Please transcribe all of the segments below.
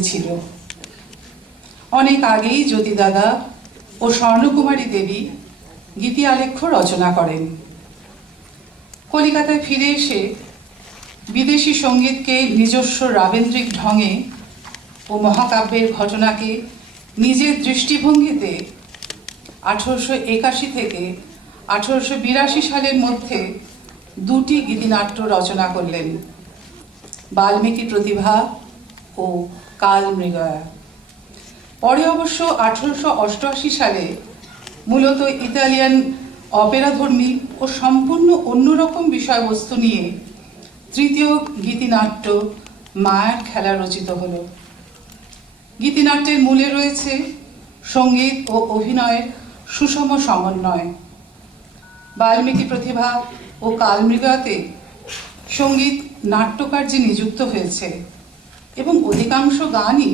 ঘটেছিল। অনেক আগেই জ্যোতি দাদা ও স্বর্ণকুমারী দেবী গীতি আলেখ্য রচনা করেন। কলিকাতায় ফিরে এসে বিদেশি সঙ্গীতকে নিজস্ব রাবেন্দ্রিক ঢঙে ও মহাকাব্যের ঘটনাকে নিজের দৃষ্টিভঙ্গিতে 1881 থেকে 1882 সালের মধ্যে দুটি গীতিনাট্য রচনা করলেন, বাল্মীকি প্রতিভা ও কালমৃগয়া। পরে অবশ্য 1888 সালে মূলত ইতালিয়ান অপেরাধর্মী ও সম্পূর্ণ অন্যরকম বিষয়বস্তু নিয়ে তৃতীয় গীতিনাট্য মায়ার খেলা রচিত হল। গীতিনাট্যের মূলে রয়েছে সঙ্গীত ও অভিনয়ের সুষম সমন্বয়। বাল্মীকি প্রতিভা ও কালমৃগয়াতে সঙ্গীত নাট্যকার্যে নিযুক্ত হয়েছে এবং অধিকাংশ গানই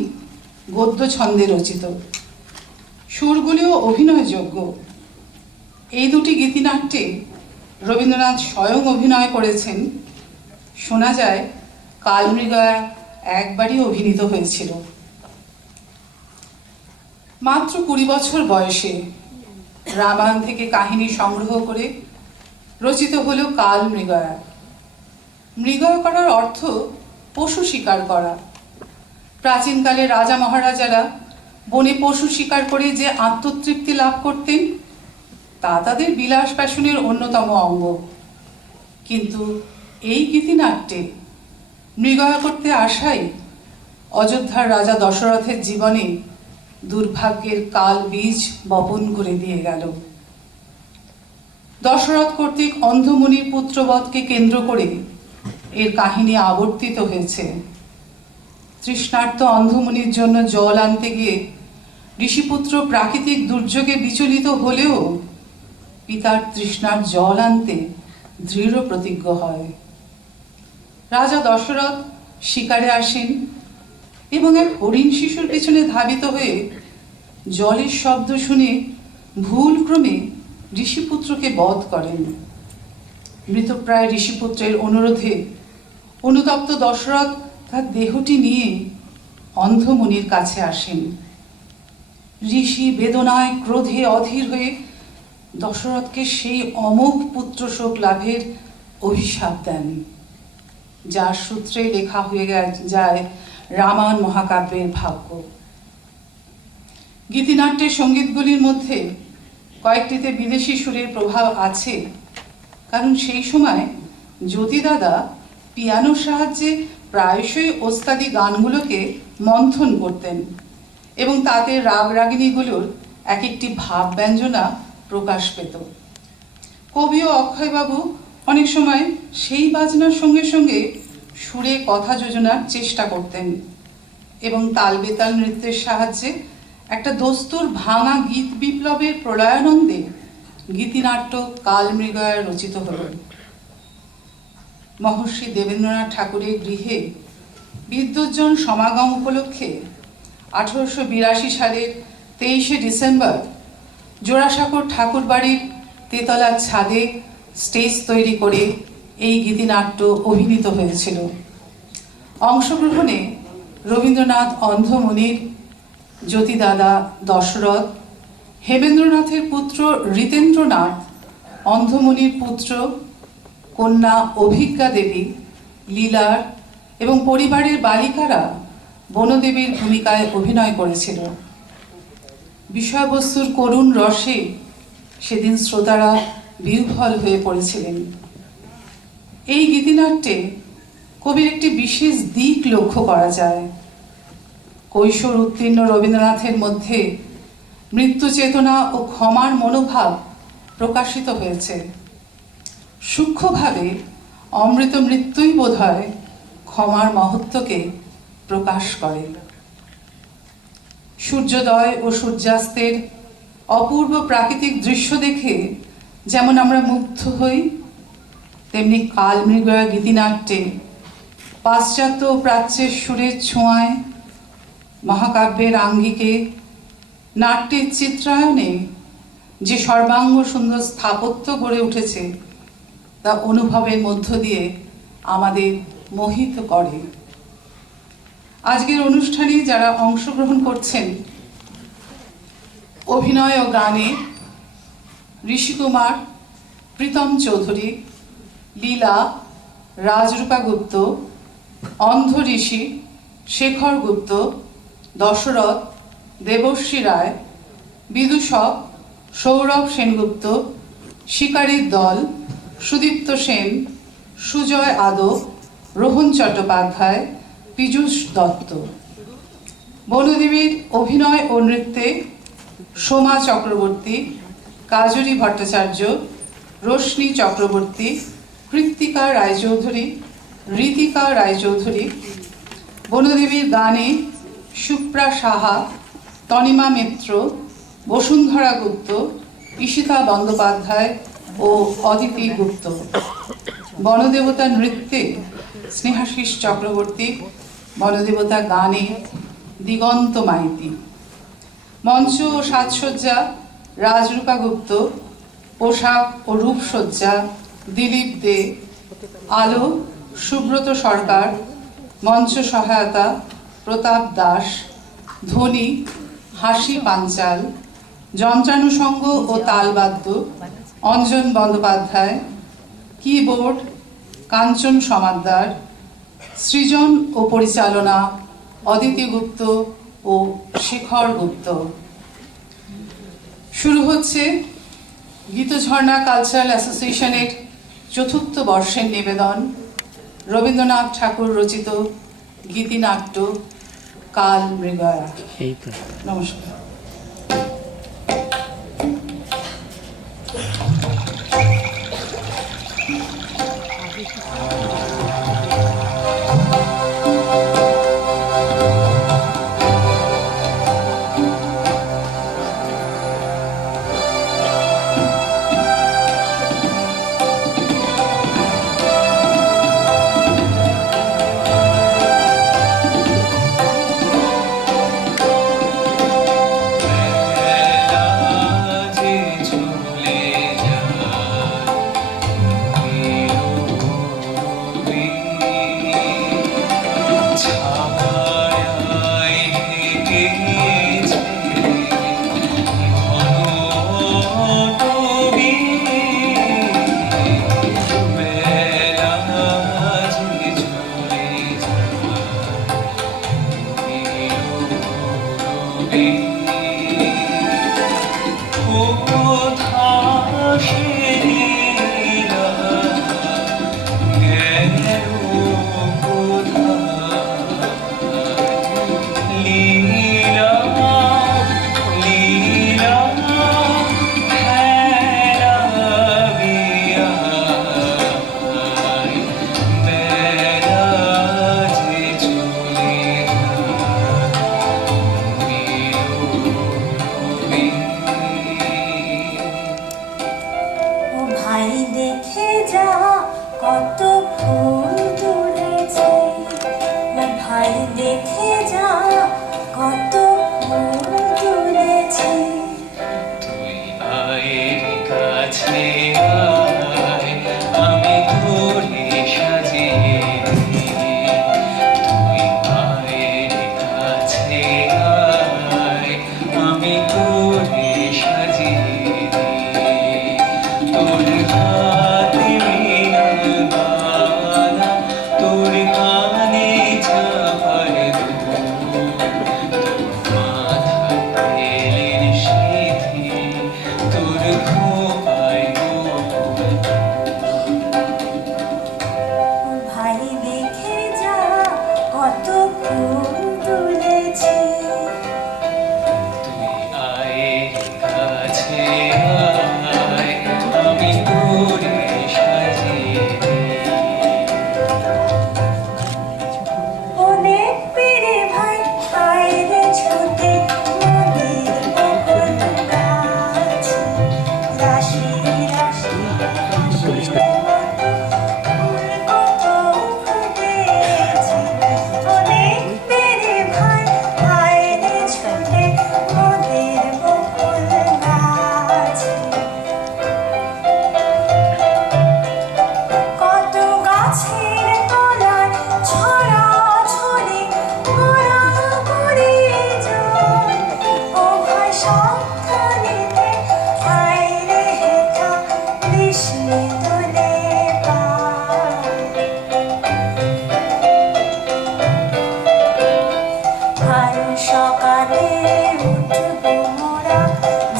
গদ্য ছন্দে রচিত, সুরগুলিও অভিনয়যোগ্য। এই দুটি গীতিনাট্যে রবীন্দ্রনাথ স্বয়ং অভিনয় করেছেন। শোনা যায় কালমৃগয়া একবারই অভিনীত হয়েছিল। মাত্র 20 বছর বয়সে রামায়ণ থেকে কাহিনী সংগ্রহ করে রচিত হল কালমৃগয়া। মৃগয়া করার অর্থ পশু শিকার করা। প্রাচীনকালে রাজা মহারাজারা বনে পশু শিকার করে যে আত্মতৃপ্তি লাভ করতেন তা তাদের বিলাস প্যাশনের অন্যতম অঙ্গ। কিন্তু এই গীতিনাট্যে মৃগয়া করতে আসাই অযোধ্যার রাজা দশরথের জীবনে দুর্ভাগ্যের কাল বীজ বপন করে দিয়ে গেল। দশরথ কর্তৃক অন্ধমুনির পুত্রবধকে কেন্দ্র করে এর কাহিনী আবর্তিত হয়েছে। তৃষ্ণার্ত অন্ধমুনির জন্য জল আনতে গিয়ে ঋষিপুত্র প্রাকৃতিক দুর্যোগে বিচলিত হলেও পিতার তৃষ্ণার জল আনতে দৃঢ় প্রতিজ্ঞ হয়। রাজা দশরথ শিকারে আসেন এবং এক হরিণ শিশুর পেছনে ধাবিত হয়ে জলের শব্দ শুনে ভুলক্রমে ঋষিপুত্রকে বধ করেন। মৃতপ্রায় ঋষিপুত্রের অনুরোধে অনুতপ্ত দশরথ তার দেহটি নিয়ে অন্ধমুনির কাছে আসেন। ঋষি বেদনায় ক্রোধে অধীর হয়ে দশরথকে সেই অমোঘ পুত্র শোক লাভের অভিশাপ দেন, যার সূত্রে লেখা হয়ে যায় রামায়ণ মহাকাব্যের ভাগ্য। গীতিনাট্যের সঙ্গীতগুলির মধ্যে কয়েকটিতে বিদেশি সুরের প্রভাব আছে, কারণ সেই সময় জ্যোতি দাদা পিয়ানোর সাহায্যে প্রায়শই ওস্তাদি গানগুলোকে মন্থন করতেন এবং তাতে রাগ রাগিণীগুলোর এক একটি ভাব ব্যঞ্জনা প্রকাশ পেত। কবি ও অক্ষয়বাবু অনেক সময় সেই বাজনার সঙ্গে সঙ্গে সুরে কথা যোজনার চেষ্টা করতেন এবং তাল বেতাল নৃত্যের সাহায্যে একটা দস্তুর ভাঙা গীত বিপ্লবের প্রলয়ানন্দে গীতিনাট্য কালমৃগয়া রচিত হল। মহর্ষি দেবেন্দ্রনাথ ঠাকুরের গৃহে বিদ্যুৎজন সমাগম উপলক্ষে 1882 সালের 23শে ডিসেম্বর জোড়াসাঁকোর ঠাকুর বাড়ির তেতলার ছাদে স্টেজ তৈরি করে এই গীতিনাট্য অভিনীত হয়েছিল। অংশগ্রহণে রবীন্দ্রনাথ অন্ধমুনির, জ্যোতি দাদা দশরথ, হেমেন্দ্রনাথের পুত্র ঋতেন্দ্রনাথ, অন্ধমুনির পুত্র কন্যা অভিজ্ঞা দেবী, লীলার এবং পরিবারের বালিকারা বনদেবীর ভূমিকায় অভিনয় করেছিল। বিষয়বস্তুর করুণ রসে সেদিন শ্রোতারা বিহ্বল হয়ে পড়েছিলেন। এই গীতিনাট্যে কবির একটি বিশেষ দিক লক্ষ্য করা যায়। কৈশোর উত্তীর্ণ রবীন্দ্রনাথের মধ্যে মৃত্যু চেতনা ও ক্ষমার মনোভাব প্রকাশিত হয়েছে। সূক্ষ্মভাবে অমৃত মৃত্যুই বোধহয় ক্ষমার মহত্বকে প্রকাশ করে। সূর্যোদয় ও সূর্যাস্তের অপূর্ব প্রাকৃতিক দৃশ্য দেখে যেমন আমরা মুগ্ধ হই, তেমনি কালমৃগয়া গীতিনাট্যে পাশ্চাত্য ও প্রাচ্যের সুরের ছোঁয়ায়, মহাকাব্যের আঙ্গিকে, নাট্যের চিত্রায়নে যে সর্বাঙ্গ সুন্দর স্থাপত্য গড়ে উঠেছে তা অনুভবের মধ্য দিয়ে আমাদের মোহিত করে। আজকের অনুষ্ঠানে যারা অংশগ্রহণ করছেন অভিনয় ও গানে ঋষি কুমার, প্রীতম চৌধুরী, লীলা, রাজরূপা গুপ্ত, অন্ধ ঋষি, শেখর গুপ্ত, দশরথ, দেবশ্রী রায়, বিদূষক, সৌরভ সেনগুপ্ত, শিকারীর দল, সুদীপ্ত সেন, সুজয় আদব, রোহন চট্টোপাধ্যায়, পীযূষ দত্ত। বনদেবীর অভিনয় ও নৃত্যে সোমা চক্রবর্তী, কাজরি ভট্টাচার্য, রোশনি চক্রবর্তী, কৃত্তিকা রায়চৌধুরী, ঋতিকা রায়চৌধুরী। বনদেবীর গানে সুপ্রা সাহা, তনিমা মিত্র, বসুন্ধরা গুপ্ত, ঈশিতা বন্দ্যোপাধ্যায় ও অদিতি গুপ্ত। বনদেবতা নৃত্যে স্নেহাশিস চক্রবর্তী, বনদেবতা গানে দিগন্ত মাইতি। মঞ্চ ও সাজসজ্জা রাজরূপা গুপ্ত, পোশাক ও রূপসজ্জা দিলীপ দে, আলো সুব্রত সরকার, মঞ্চ সহায়তা প্রতাপ দাস, ধ্বনি হাসি পাঞ্চাল, যন্ত্রানুষঙ্গ ও তালবাদ্য অঞ্জন বন্দ্যোপাধ্যায়, কিবোর্ড কাঞ্চন সমাদ্দার, সৃজন ও পরিচালনা অদিতি গুপ্ত ও শেখর গুপ্ত। শুরু হচ্ছে গীতঝর্ণা কালচারাল অ্যাসোসিয়েশনের ৪র্থ বর্ষের নিবেদন রবীন্দ্রনাথ ঠাকুর রচিত গীতিনাট্য কাল মৃগয়া। নমস্কার। শীতলে হার সকালে উঠব মোরা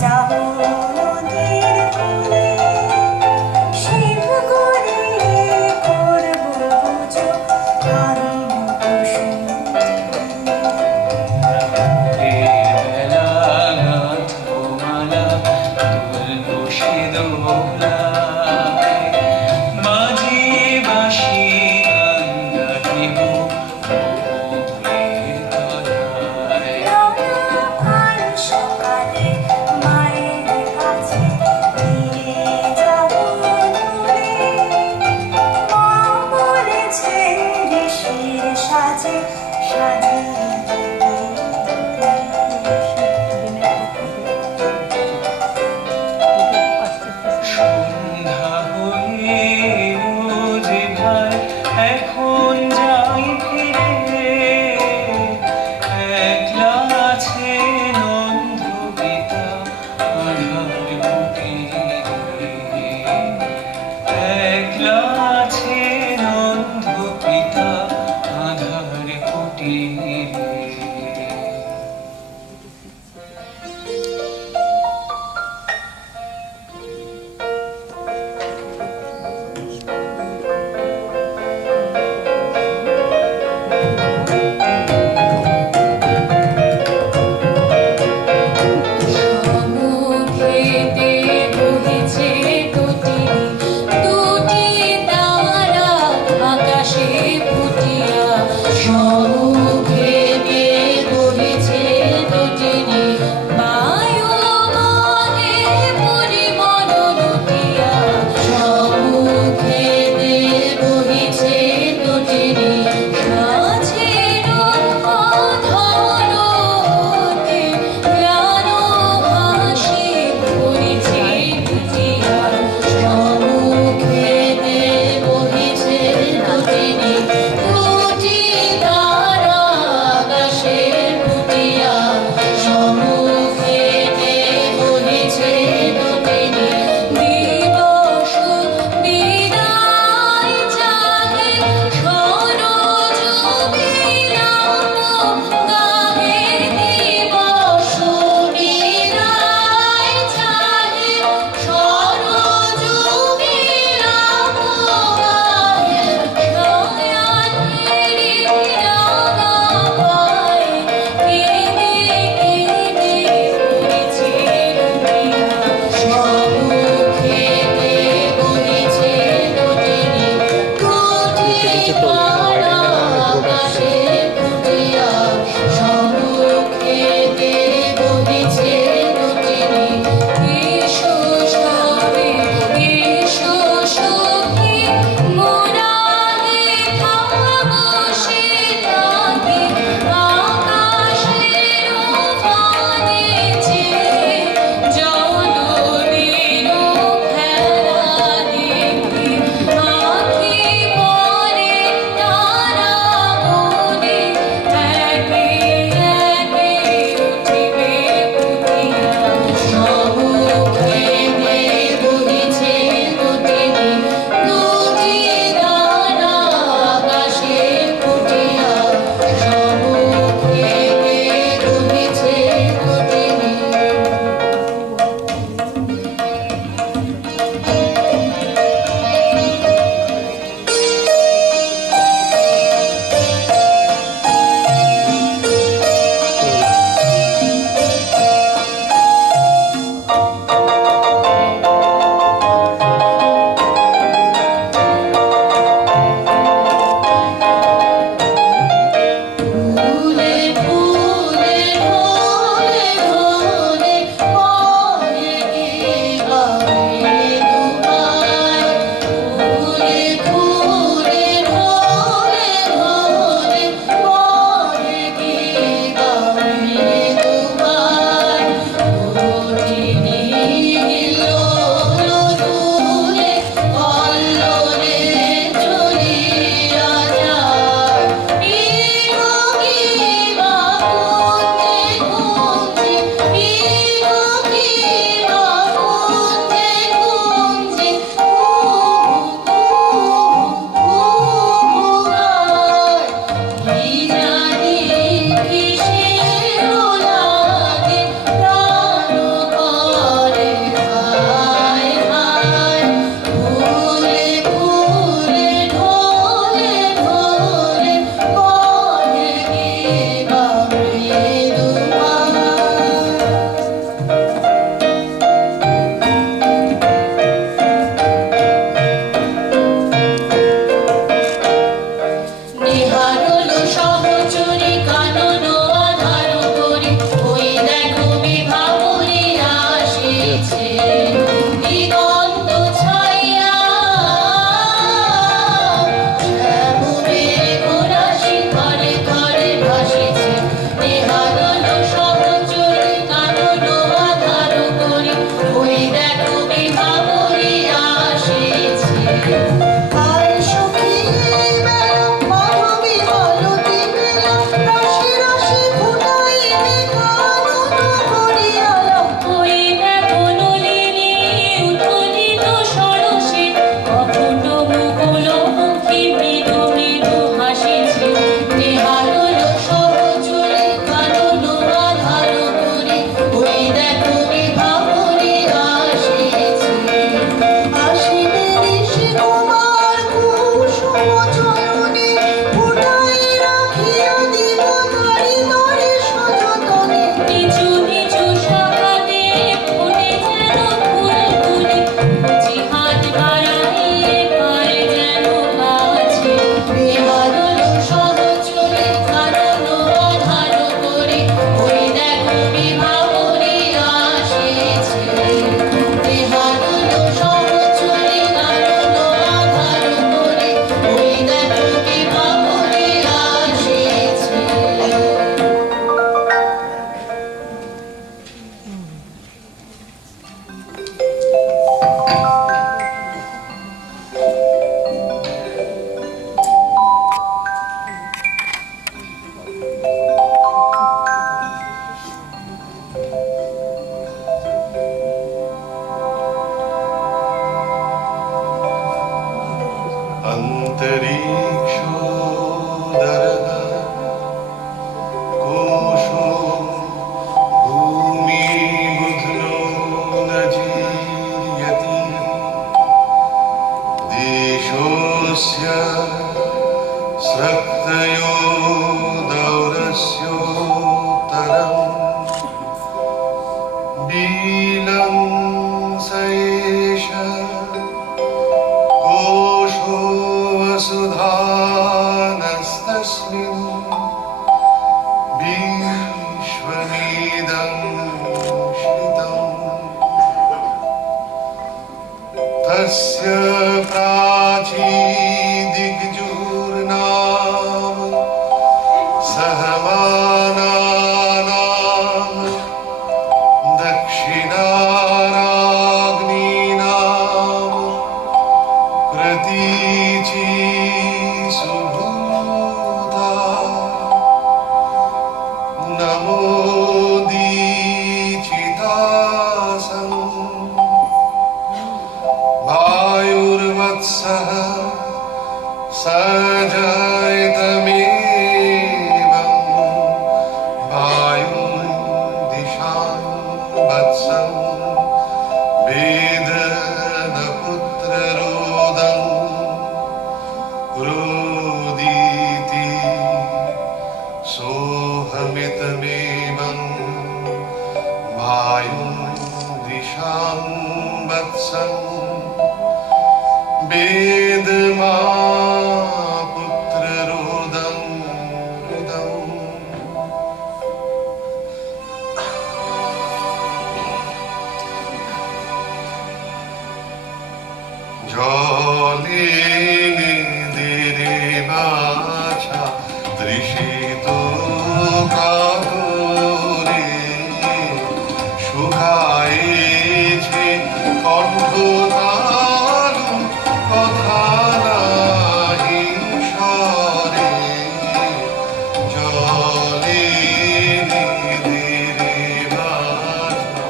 যাব নদীর কূলে শিব গড়িয়ে করব পুজো আরম্ভ কুসুমে বেলা গাঁথবো মালা তুলবো সিঁদুরায় বাজিয়ে বাঁশি গান গাহিব বকুলের তলায়। আর সকালে মায়ের কাছে নিয়ে যাব দূরে মা বলেছে ঋষির সাজে সাজিয়ে দেবে সন্ধ্যা হয়ে রোজ ভাই এখন যাই ফিরে একলা আছে নন্দ পিতা আধার কুটিরে একলা আছে নন্দ পিতা আধার কুটিরে। সমুখেতে বহিছে দুটি দুটি अन्तरिक्षोदरः कोशो भूमिबुध्नो न जीर्यति देशोऽस्य स्रक्तयो दौरस्योत्तरम् नीलं स एष कोशो वसुधानस्तस्मिन् विश्वमिदं श्रितम् तस्य प्राची दिग्जूर्नाम सहमानानाम् दक्षिणाराग्नीनाम् प्रतीची सुभूता नमोदीचितासन् वायुर्वत्सः सजयतमेवं वायुं दिशां वत्सं वेदनपुत्ररोदं रोदीति सोऽहमितमेवं वायुं दिशां वत्सं वेदमा पुत्ररोदं हृदम् जले निदिरे माछा तृषितो কাতরে শুকায়েছে কণ্ঠতালু কথা নাহি স্বরে জলে নিদিরে মাঝা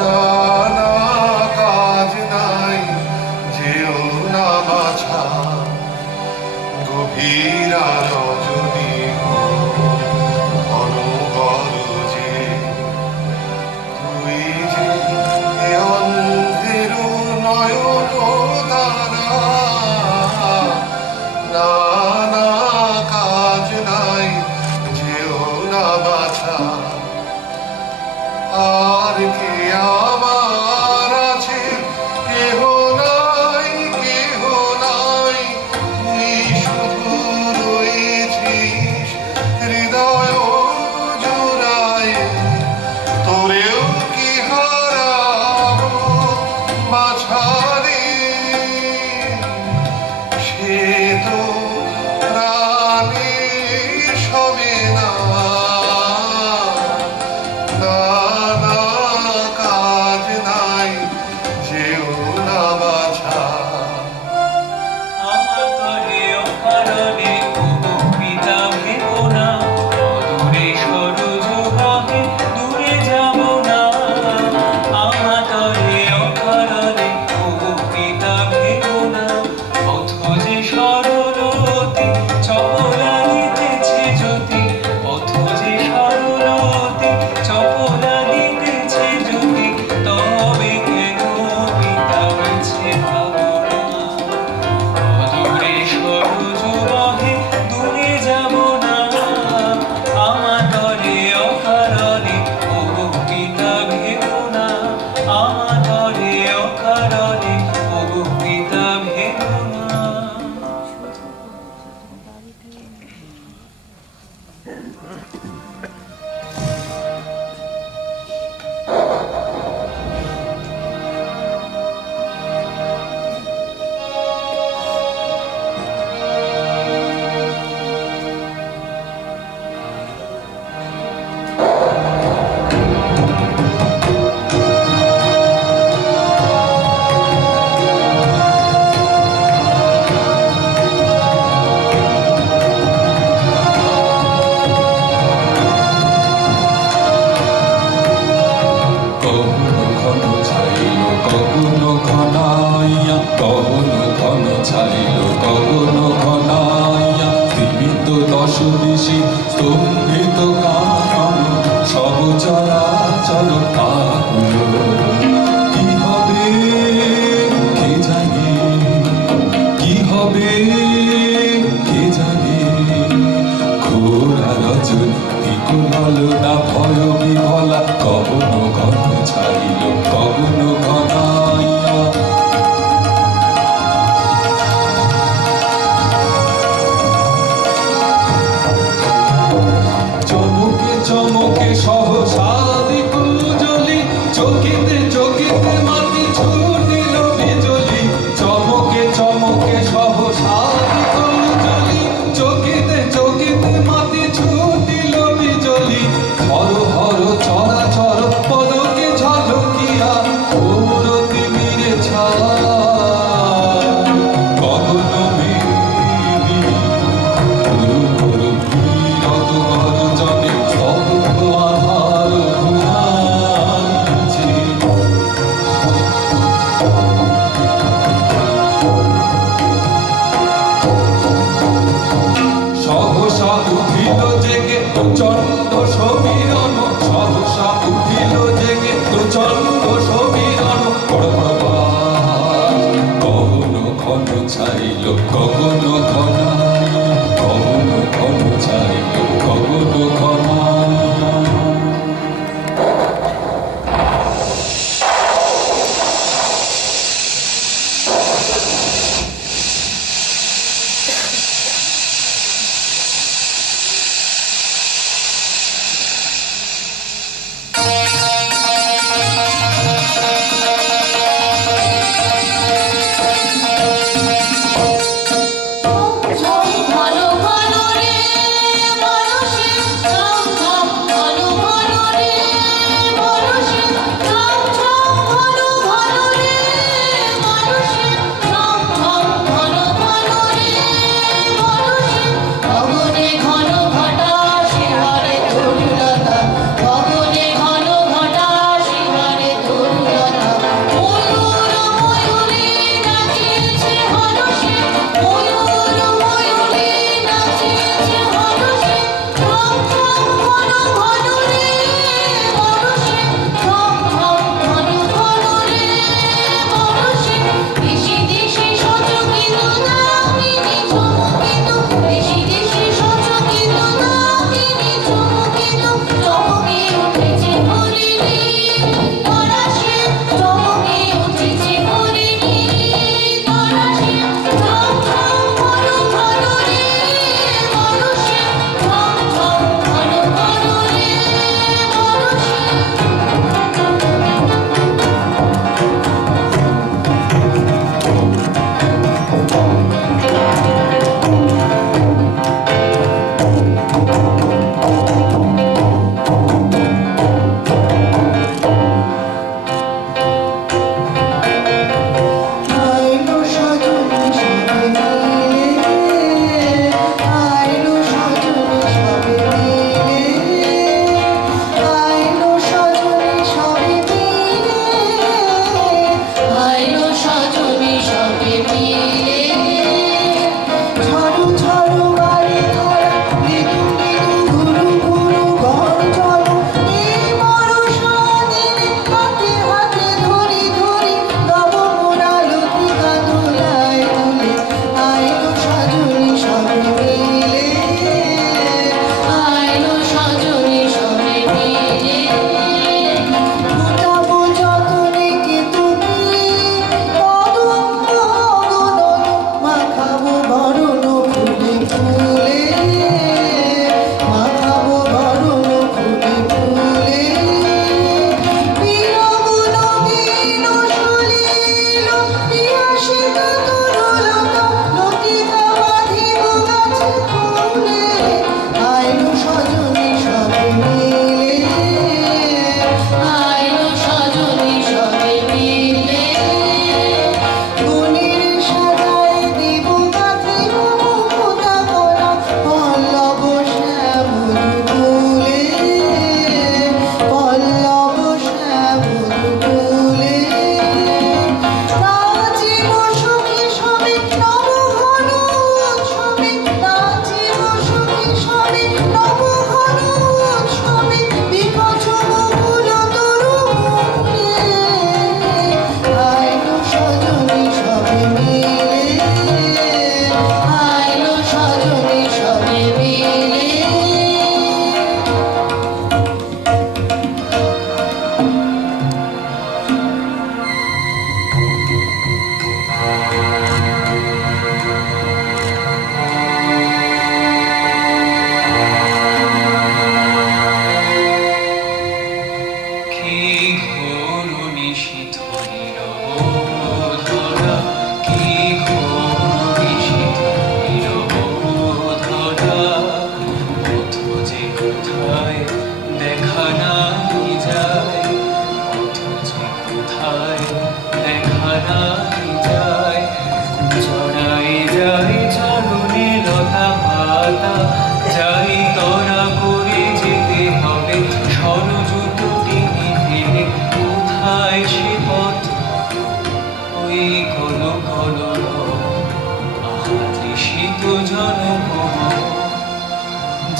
নানা কাজ নাই যেও না বাছা গভীর রজনী ঘন গরজে তুই যে এ অন্ধের নয়ন তারা নানা কাজ নাই যেও না বাছা আর কে আমার আছে কেহ নাই তুই শুধু রয়েছিস হৃদয় জোড়ায় তোরেও কি হারাবো বাছারে সে তো প্রাণে সবে না নানা কাজ নাই যেও না বাছা আমার তরে অকারণে পিতা ভেবো না অদূরে সরোজ বহে দূরে যাব না আমার তরে অকারণে পিতা ভেবো না পথ যে সরলতি চপলা দিতেছে জ্যোতি পথ যে সরলতি চপলা দিতেছে জ্যোতি তবে কেন পিতা মিছে ভাবনা অদূরে সরোজ বহে দূরে যাব না আমার তরে অকারণে পিতা ভেবো না আমার তরে অকারণে পিতা ভেবো না দিশো দিশি স্তম্ভিত কানন সব চরাচর আকুল। কি হবে কে জানে, কি হবে কে জানে, ঘোরা রজন বিকল না ভয় বিভলা কবন ঘন ছাইল কবন ঘনাইয়া। চমকে চমকে সহসা বিপুল জ্বলি চকিতে চকিতে মাটি ছুটিল বিজলি। চমকে চমকে সহসা বিপুল জ্বলি চকিতে চকিতে মাটি ছুটিল বিজলি। হর হর চরাচর পদকে ঝলকিয়া পুরতি বীরে ছায় গগন মেঘে সহসা উঠিল জেগে প্রচণ্ড সমীরণ, সহসা উঠিল জেগে প্রচণ্ড সমীরণ। গগন ঘন ছাইল গগন ঘনায়, গগন ঘন ছাইল গগন ঘনায়।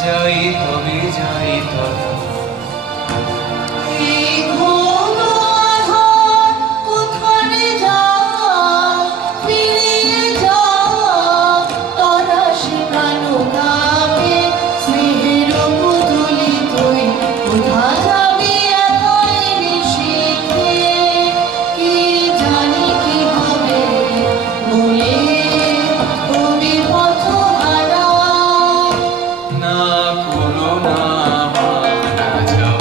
যাই তবে যাই তবে এই ঘন আধার কোথায় যাস ফিরিয়ে যা তারা শেখানো গাবে স্নেহের পুতুলি তুই কোথা যাবি একাই নিশিথে কি জানি কি হবে বলে কবি পথহারা না কোনো না মানা যাব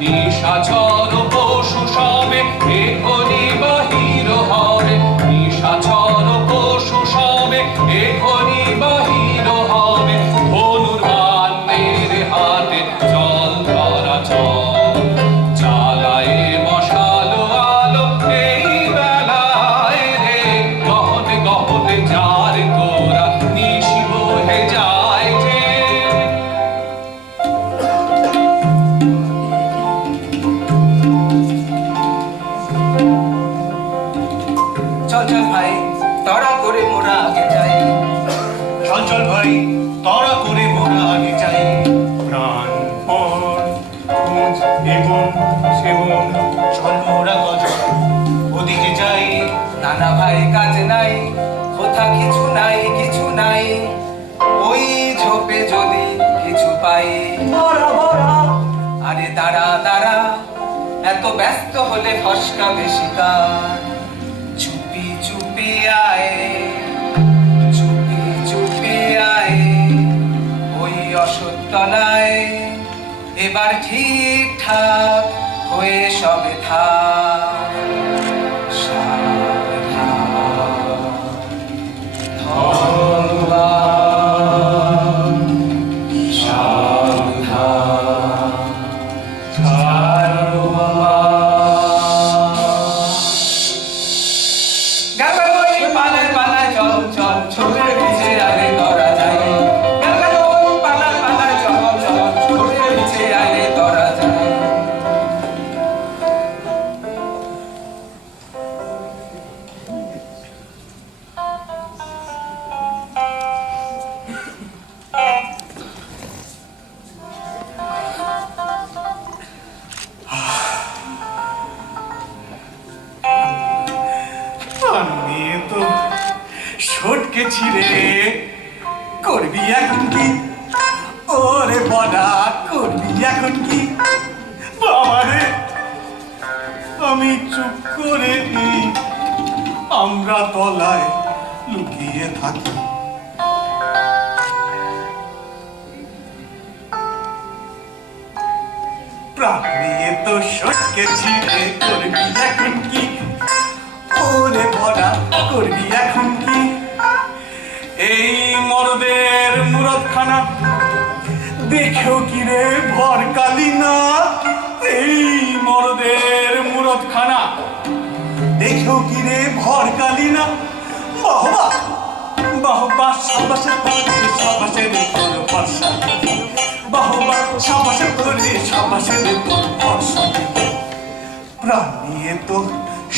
নিশাচর পশু সবে এখনি বাহির হবে, নিশাচর পশু সবে এখনি বাহির হবে, ধনুর্বাণের হাতে জল ধরা চল, জ্বালায় মশালো আলো এই বেলায় রে, গহনে গহনে যার তোরা নিশি বহে যায় যে। চল চল ভাই তড়া করে মোরা আগে যাই, চল চল ভাই তড়া করে মোরা আগে যাই, প্রাণপণ খোঁজ এবং সেবন চল মোরা গজন ওদিকে যাই। নানা ভাই কাজ নাই, কোথা কিছু নাই কিছু নাই, ওই ঝোপে যদি কিছু পাই। বড়া বড়া আরে দাঁড়া দাঁড়া, এত ব্যস্ত হলে ফসকা বেশি কার, চুপি চুপি আয়, চুপি চুপি আয়, ওই অসত্যনায় এবার ঠিকঠাক হয়ে সবে থাক। নিয়ে তো সটকে ছিড়ে করবি এখন কি, ওরে বড়া করবি এখন কি, বাবারে আমি চুপ করে আমরা তলায় লুকিয়ে থাকি। প্রাণ নিয়ে তো সটকে ছিড়ে করবি এখন কি, ওরে ভরা করবি এখন কি, এই মরদের মুরতখানা দেখেও কি রে ভর কালি না, এই মরদের মুরতখানা দেখেও কি রে ভর কালি না, বাহবা বাহবা সাবাসে তোরে সাবাসে রে তোর ফর্সা, বাহবা সাবাসে তোরে সাবাসে রে তোর ফর্সা। প্রাণ নিয়ে তো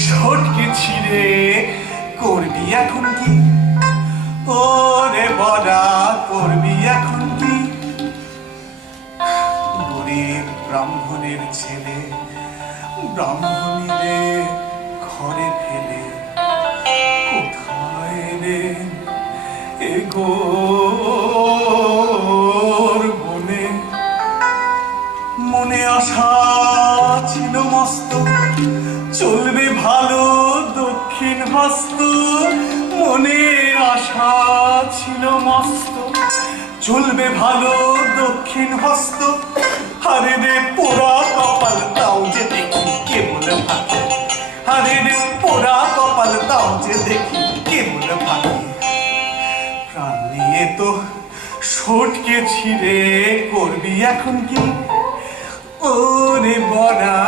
সটকে ছিড়ে করবি এখন কি, ওরে বড়া করবি এখন কি, গরিব ব্রাহ্মণের ছেলে ব্রাহ্মণীরে ঘরে ফেলে কোথায় রে এগোর বনে, মনে আশা ছিল মস্ত চলবে ভালো দক্ষিণ হস্ত, মনে আশা ছিল মস্ত চলবে ভালো দক্ষিণ হস্ত, হারে রে পোড়া কপাল তাও যে দেখি কেবল ফাঁকি, হারে রে পোড়া কপাল তাও যে দেখি কেবল ফাঁকি। প্রাণ নিয়ে তো সটকে ছিড়ে করবি এখন কি, ওরে বড়া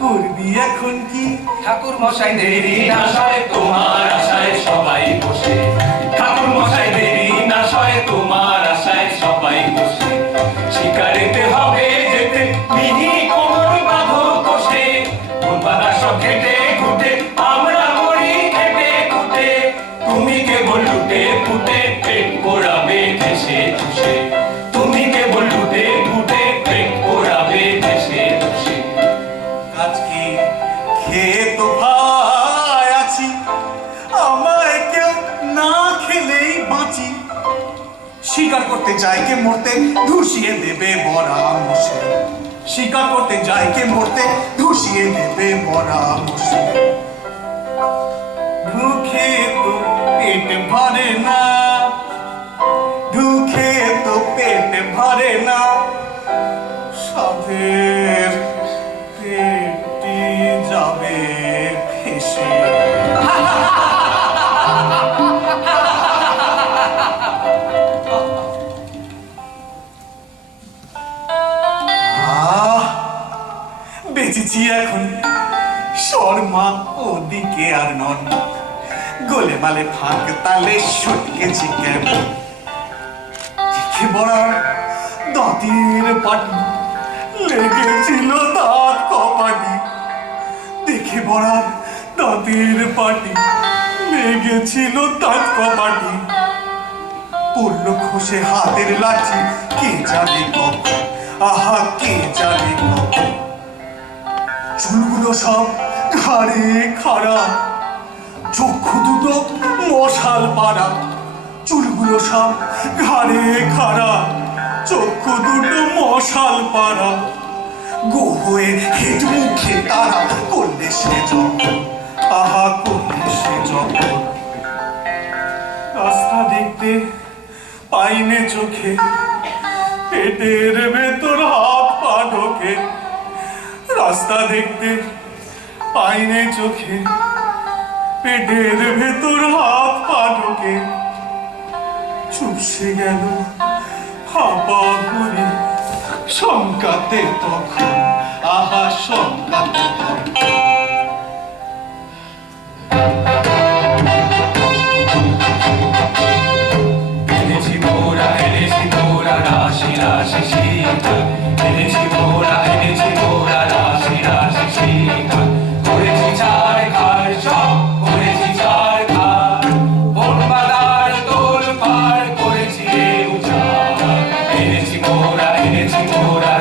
করবি এখন কি। ঠাকুর মশাই দেরি না আশায় তোমার আশায় সবাই বসে, ঠাকুর মশাই দেরি না সয় তোমার আশায় সবাই বসে, শিকারেতে হবে যেতে মিহি কোমর বাঁধো কষে, কোনবাদা সব খেটে খুঁটে আমরা মরি খেটে খুঁটে, তুমি কেবল লুটে ফুটে পেট পোড়াবে ঠেসে ঠুসে, তুমি কেবল লুটে ফুটে পেট পোড়াবে ঠেসে ঠুসে। আজকে খেয়ে তো ভাই আছি, আমায় কেউ না খেলেই বাঁচি, শিকার করতে যায় কে মরতে ধুসিয়ে দেবে বড়া মশে, শিকার করতে যায় কে মরতে ধুসিয়ে দেবে বড়া মশে। ঢুকে তো পেট ভরে না, ঢুকে তো পেট ভরে না, সাধের বেঁচেছি এখন শর্মা ওদিকে আর নন গোলে মালে ফাঁক তালে সটকেছি কেমন দেখে বড়ার দাঁতের পাটি লেগেছিল দাঁত কপাটি দেখে বড়ার দাঁতের পাটি লেগেছিল দাঁত কপাটি পড়ল খসে হাতের লাঠি কে জানে কখন আহা কে জানে কখন চুলগুলো সব ঘাড়ে খাড়া চক্ষু দুটো মশাল পাড়া চুলগুলো সব ঘাড়ে খাড়া চক্ষু দুটো মশাল পাড়া গো হয়ে হেঁট মুখে তারা করলে সে যখন আহা করলে সে যখন রাস্তা দেখতে পাইনে চোখে পেটের ভেতর হাত পা ঢোকে রাস্তা দেখতে পাইনে চোখে পেটের ভেতর হাত পা ঢোকে চুপসে গেল হাপা করে শঙ্কাতে তখন আহা শঙ্কাতে তখন এনেছি মোরা রাশি রাশি শিক্ষা এনেছি মোরা রাশি রাশি শিক্ষা করেছি চার খার সব করেছি চার খার বন বাদার তোল পার করেছি উজাড় এনেছি মোরা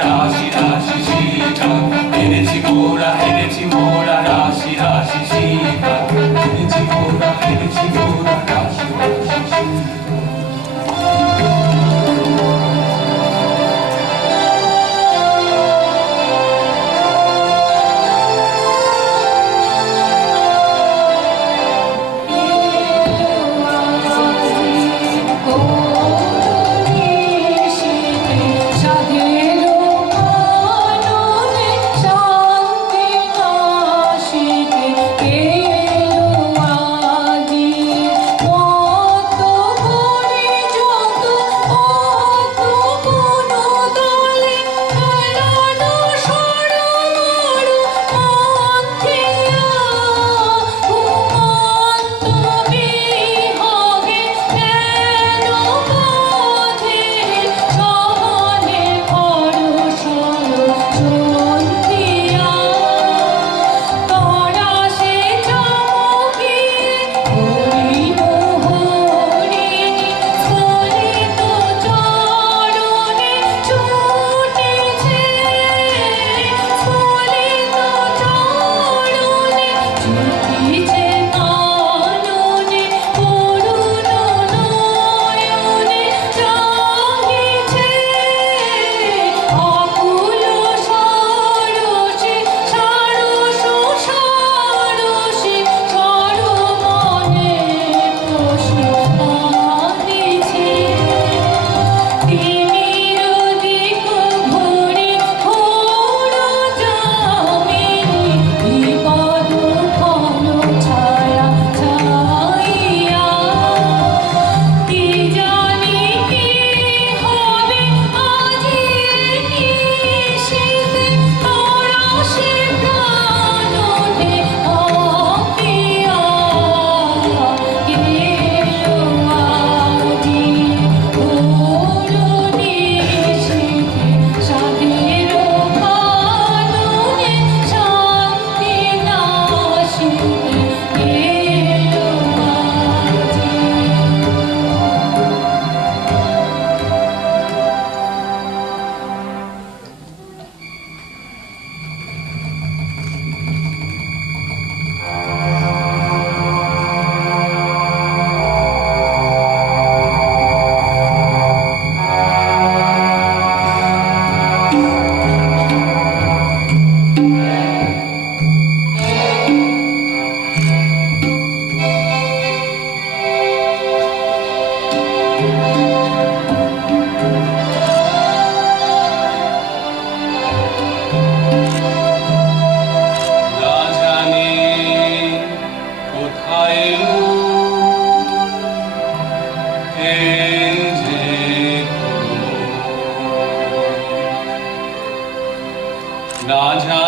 রাশি রাশি শিক্ষা এনেছি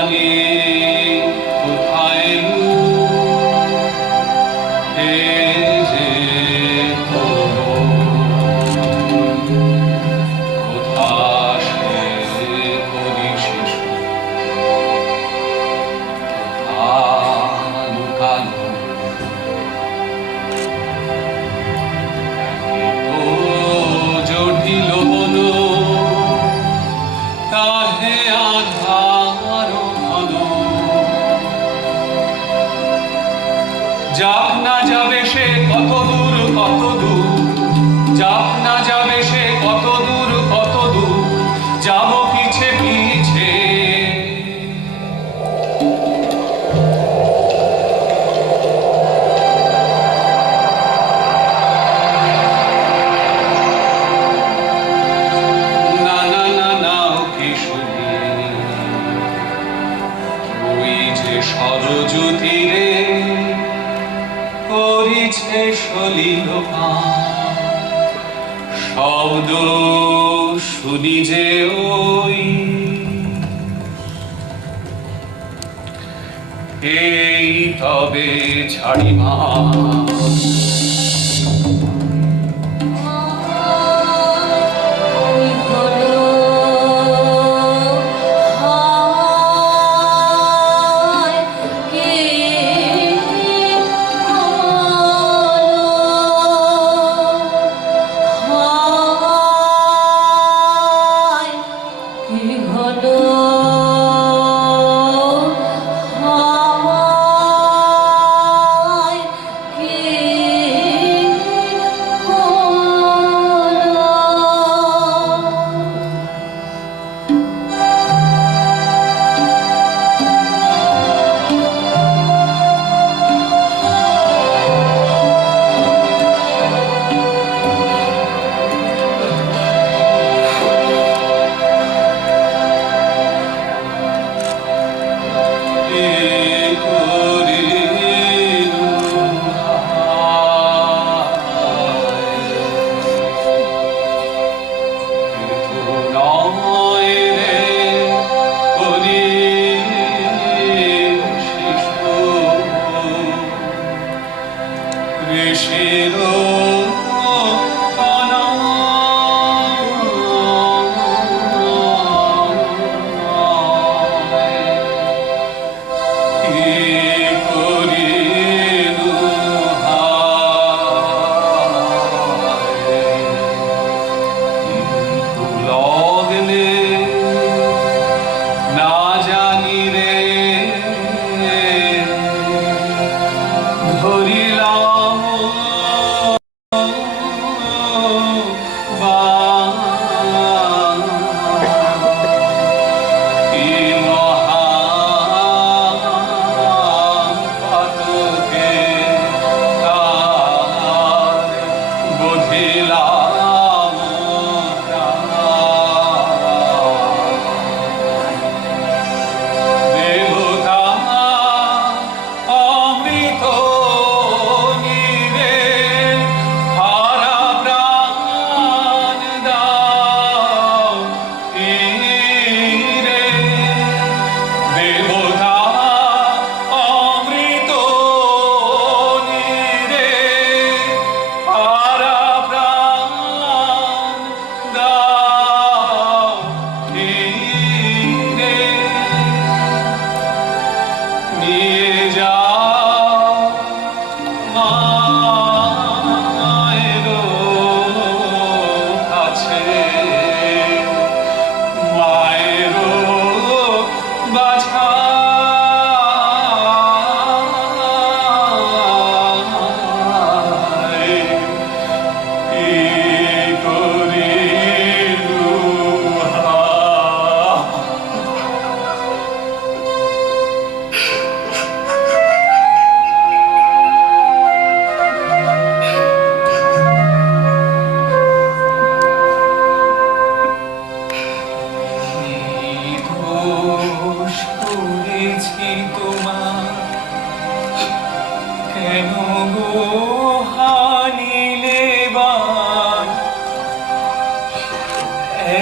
জানি কোথায় এ যে কোথা সে করি শিশু কালো কালো জটিল হলো তাহে আধার ঘন যাক না যাবে সে কত দূর যাক না যাবে সে কত দূর যাব পিছে পিছে না না না না ওকে শুনি ওই যে সরজ তীরে করিছে সলিল শব্দ শুনি যে ওই এই তবে ছাড়িমা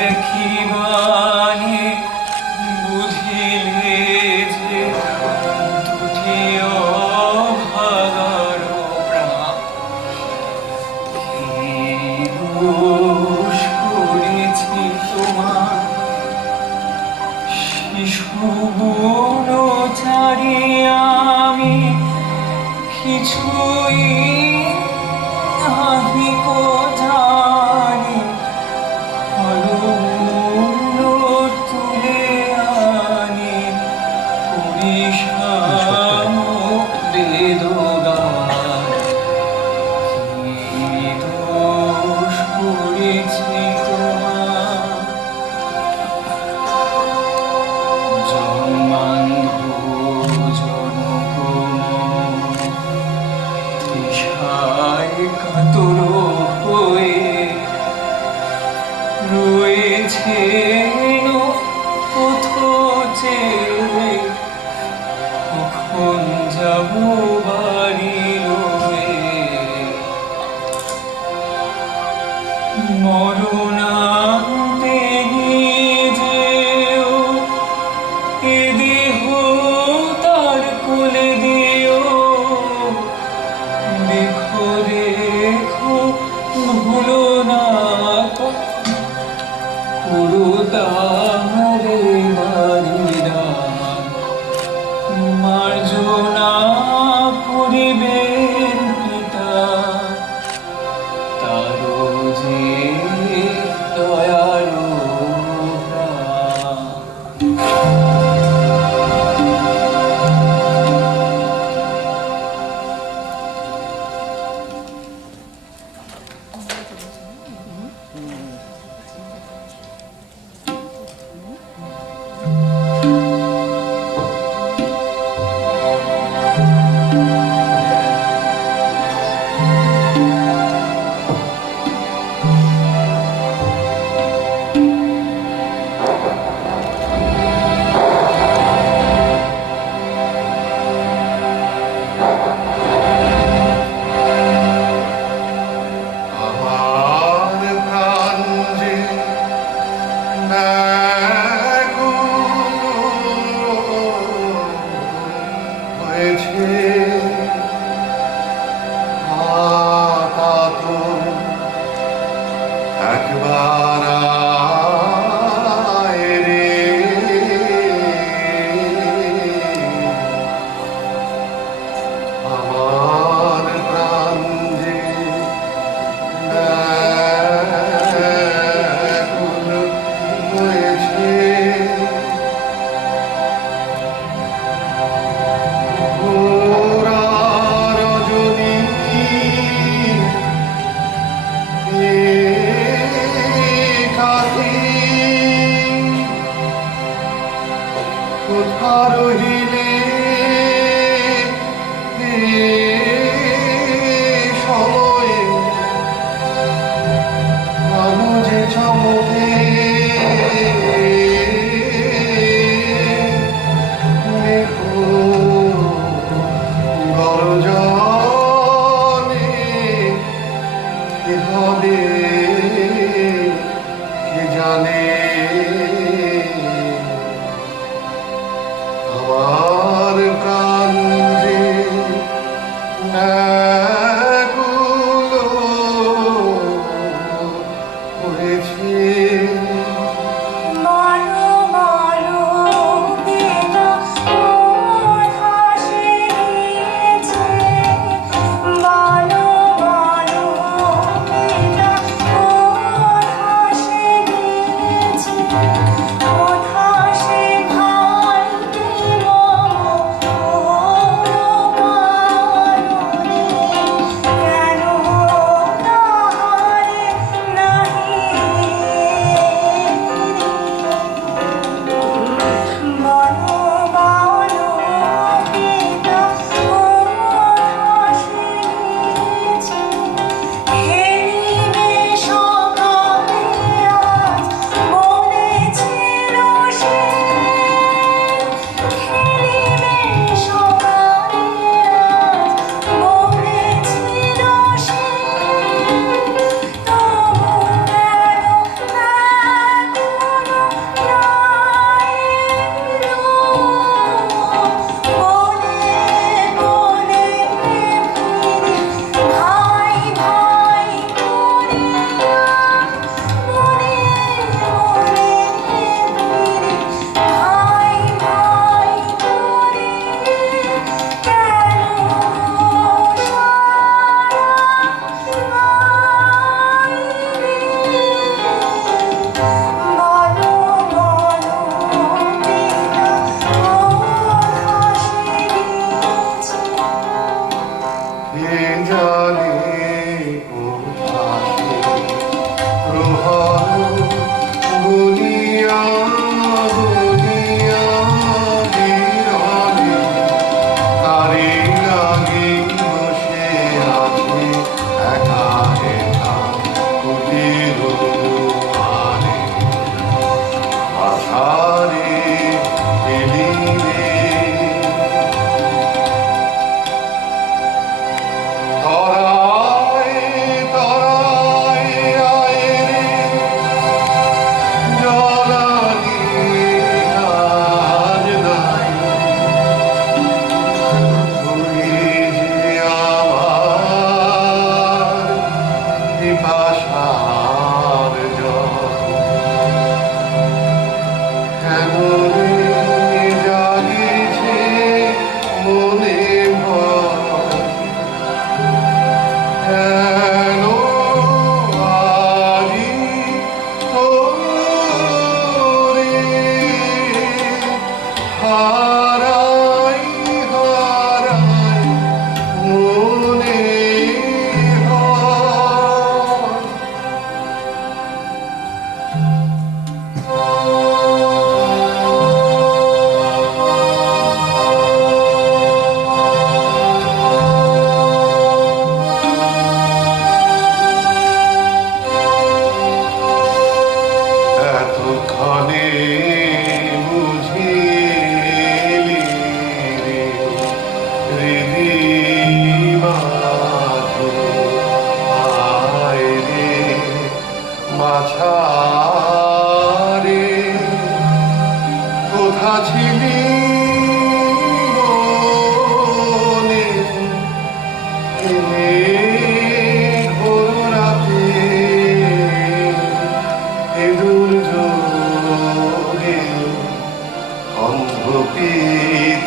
একই বাণী বুঝিলে কিছুই নাহিক জানি, ফলমূল তুলে আনি পরিশাম বেদগান। কি দোষ করেছি তোমার, জন্মান্ধ জনকমন তৃষায় কাতর হয়ে রয়েছেন পথ চেয়ে। কখন যাব বাড়ি রয়ে, মরণান্তে নিজেও এ দেহ তার কোলে দিও। দেখো দেখো ভুলো না পুরোদারে বাড়িরা, মার্জনা করিবেন পিতা, তারও যে দয়ালু প্রাণ। আমার প্রাণ যে ব্যাকুল হয়েছে, কাতর একবার আয় রে। আমার প্রাণ যে ব্যাকুল হয়েছে, ঘোরা রজনী কাঠি কোথা রহিলে সময়ে যে চমকে গরজনে কি হবে কে জানে। আমার প্রাণ যে ব্যাকুল হয়েছে, বলো বলো বেলা কোথাসে গিয়েছে, বলো বলো বেলা কোথাসে গিয়েছে, কোথাসে ভাইকে মম কারণে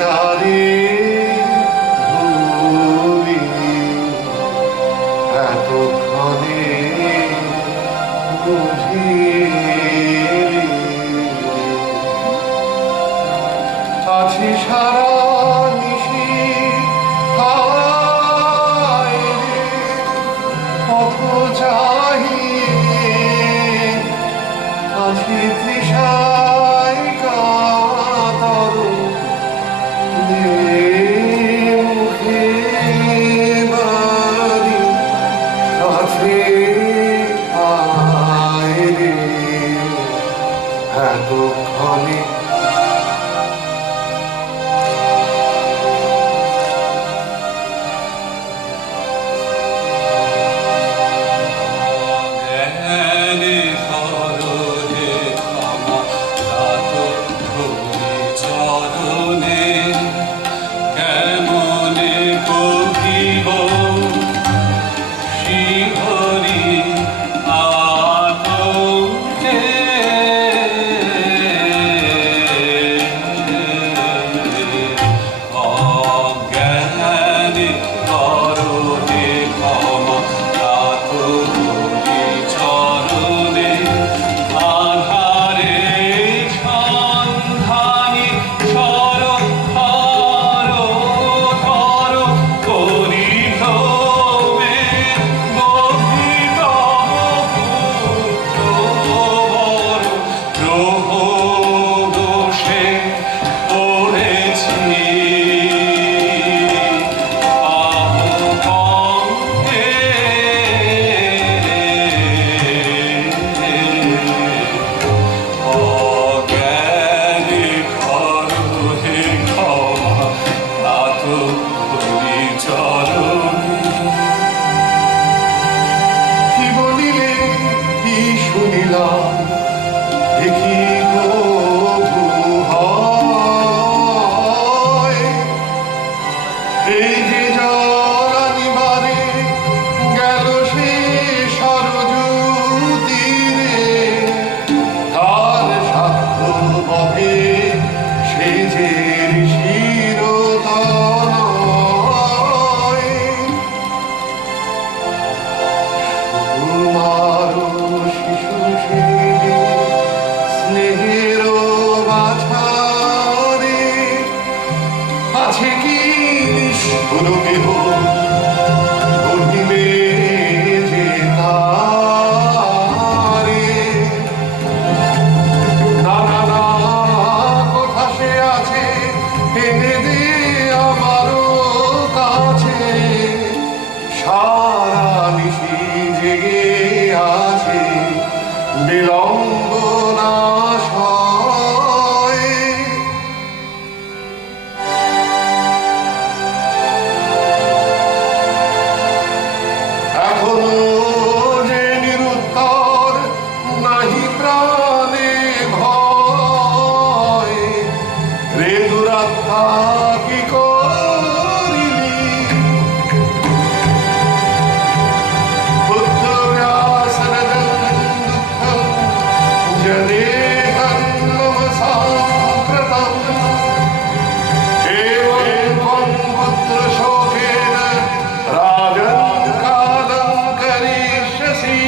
তারে ভুলি এতক্ষণে বুঝিলি আছি সারা নিশি হায় রে পথ চাহিয়ে আছি তৃষায় কাতর মুখে বাড়ি কাছে আয় রে এতক্ষণে জ্ঞানে করোহে ক্ষমা তাত ধরি চরণে কেমনে কহিব শিহরি আতঙ্কে অজ্ঞানে করোহে ক্ষমা তাত ধরি চরণে আধারে সন্ধানী সরক্ষর ধর করি ভ্রমে গভীর পুত্র বড় গ্রহ দোষে পড়েছি অজ্ঞানে করোহে ক্ষমা তাত ধরি চরণে কি বলিলে কি শুনিলাম দেখি প্রভু হয় এই যে জল আনিবারে গেল সে সরজু তীরে তার সাক্ষ্য বহে সে যে শিরতনয় তোমারও শিশু সে স্নেহের বাছারে আছে কি নিষ্ঠুর কেহ বহিবে যে তারে নানা না কথা সে আছে এনে দে আমারও কাছে সারা নিশি জেগে আছে বিলম্ব না সয় এখনো যে নিরুত্তর নাহি প্রাণে ভয় রে দুরাত্মা কি করিলি পুত্রব্যাসনদং দুঃখং জনেহং মম সাম্প্রতম এবং ত্বং পুত্রশোকেন রাজन् কালং করিষ্যসি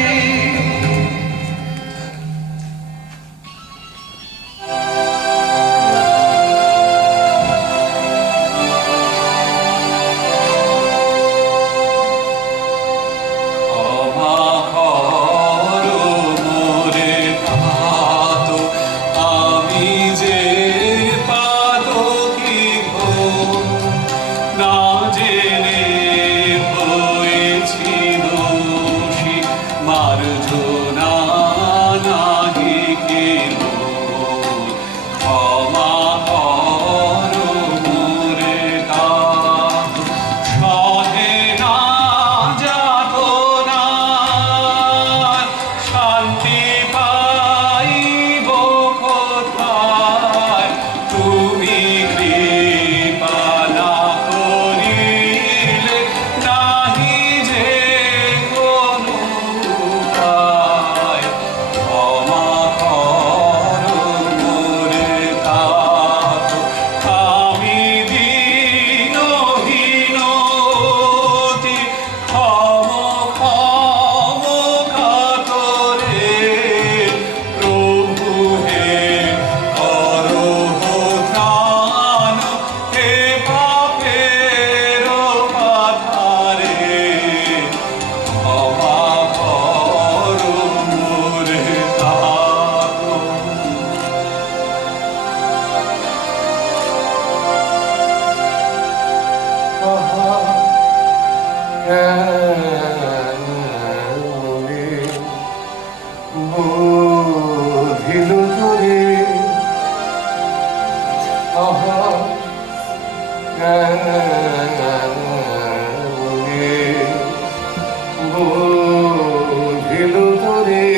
বুঝিল তোরে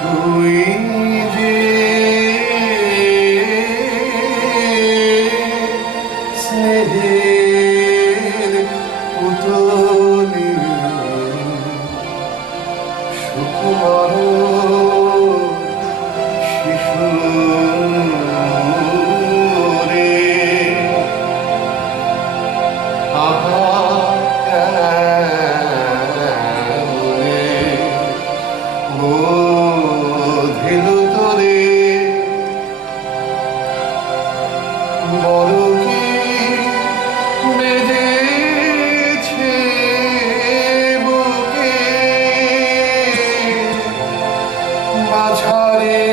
তুই যে স্নেহের পুতলি সুকুমার শিশু রে আহা কেমনে বুঝিল তোরে বড় কি বেজেছে বুকে মাঝারে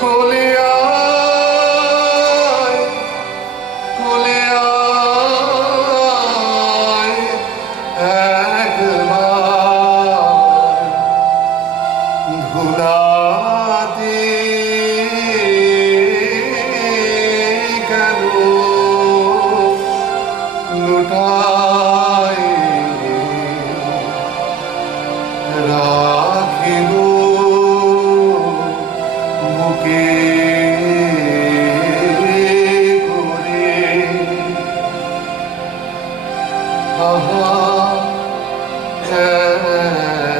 কোলে আয় কোলে আয় একবার ধুলাতে কেন লুটায় রাখিল বুকে করে আহা কেমনে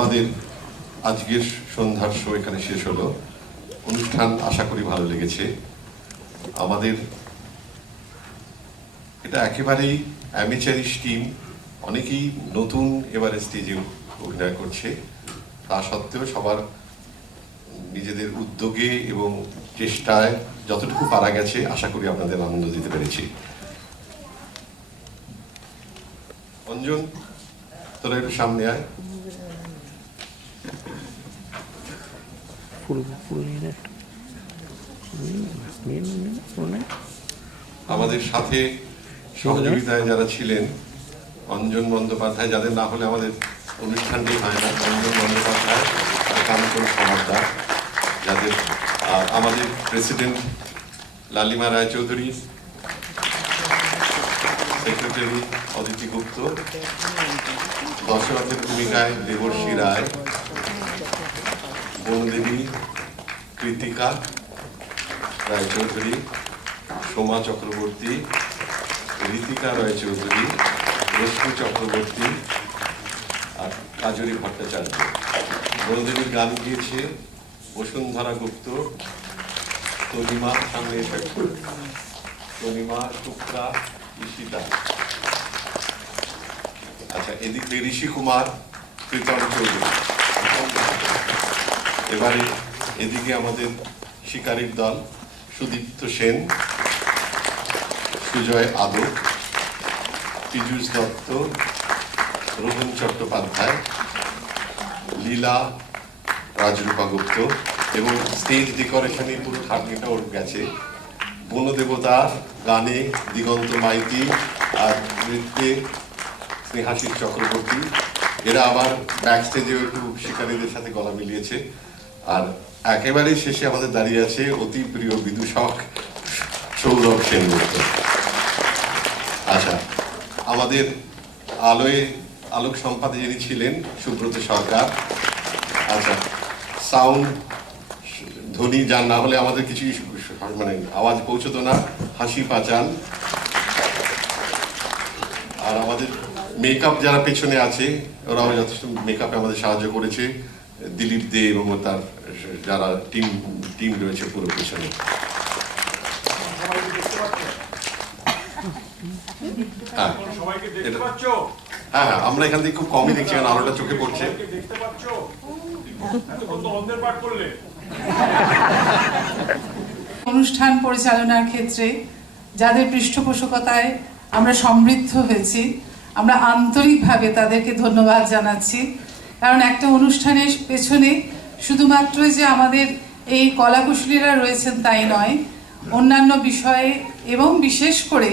আমাদের আজকের সন্ধ্যার শো এখানে শেষ হলো। অনুষ্ঠান আশা করি ভালো লেগেছে। আমাদের এটা একেবারেই অ্যামেচারিশ টিম, অনেকেই নতুন এবারে স্টেজে অভিনয় করছে। তা সত্ত্বেও সবার নিজেদের উদ্যোগে এবং চেষ্টায় যতটুকু পারা গেছে আশা করি আপনাদের আনন্দ দিতে পেরেছি। অঞ্জন, তোরা একটু সামনে আয়। আমাদের সাথে সহযোগিতায় যারা ছিলেন, অঞ্জন বন্দ্যোপাধ্যায়, যাদের না হলে আমাদের অনুষ্ঠানটি হয় না, অঞ্জন বন্দ্যোপাধ্যায় আর কান্তন সমাদ্দার, যাদের আমাদের প্রেসিডেন্ট লালিমা রায়চৌধুরী, সেক্রেটারি অদিতি গুপ্ত, দশরথের ভূমিকায় দেবর্ষী রায়, বনদেবী কৃতিকা রায়চৌধুরী, সোমা চক্রবর্তী, ঋতিকা রায়চৌধুরী, রশ্মি চক্রবর্তী আর কাজরি ভট্টাচার্য। বনদেবীর গান গিয়েছে বসুন্ধরা গুপ্ত, তনিমা, সামনে এসে তনিমা, শুক্রা, ঈশিতা। আচ্ছা, এদিকে ঋষি কুমার, প্রীতম চৌধুরী। এবারে এদিকে আমাদের শিকারীর দল, সুদীপ্ত সেন, সুজয় আদক, পীযূষ দত্ত, রোহন চট্টোপাধ্যায়, লীলা রাজরূপা গুপ্ত, এবং স্টেজ ডেকোরেশনে পুরো খাটনিটা ওর গেছে বনদেবতা, গানে দিগন্ত মাইতি, আর নৃত্যে স্নেহাশিস চক্রবর্তী। এরা আবার ব্যাক স্টেজেও একটু শিকারীদের সাথে গলা মিলিয়েছে। আর একেবারে শেষে আমাদের দাঁড়িয়ে আছে অতি প্রিয় বিদূষক সৌরভ সেনগুপ্ত। আচ্ছা, আমাদের আলোক সম্পাদক যিনি ছিলেন সুব্রত সরকার। আচ্ছা, সাউন্ড ধ্বনি যার না হলে আমাদের কিছু মানে আওয়াজ পৌঁছতো না, হাসি পাচান। আর আমাদের মেকআপ যারা পেছনে আছে ওরাও যথেষ্ট মেকআপে আমাদের সাহায্য করেছে, দিলীপ দে এবং তার যারা টিম রয়েছে পুরো পেছনে। হ্যাঁ হ্যাঁ, আমরা এখান থেকে খুব কমই দেখছি, কারণ আলোটা চোখে পড়ছে। অনুষ্ঠান পরিচালনার ক্ষেত্রে যাদের পৃষ্ঠপোষকতায় আমরা সমৃদ্ধ হয়েছি, আমরা আন্তরিকভাবে তাদেরকে ধন্যবাদ জানাচ্ছি। কারণ একটা অনুষ্ঠানের পেছনে শুধুমাত্র যে আমাদের এই কলাকুশলীরা রয়েছেন তাই নয়, অন্যান্য বিষয়ে এবং বিশেষ করে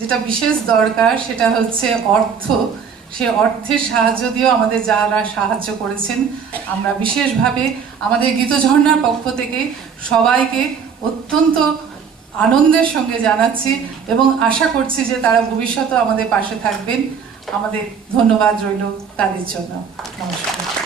যেটা বিশেষ দরকার সেটা হচ্ছে অর্থ। সে অর্থের সাহায্য দিয়েও আমাদের যারা সাহায্য করেছেন, আমরা বিশেষভাবে আমাদের গীতঝর্ণার পক্ষ থেকে সবাইকে অত্যন্ত আনন্দের সঙ্গে জানাচ্ছি এবং আশা করছি যে তারা ভবিষ্যতেও আমাদের পাশে থাকবেন। আমাদের ধন্যবাদ রইল তাদের জন্য। নমস্কার।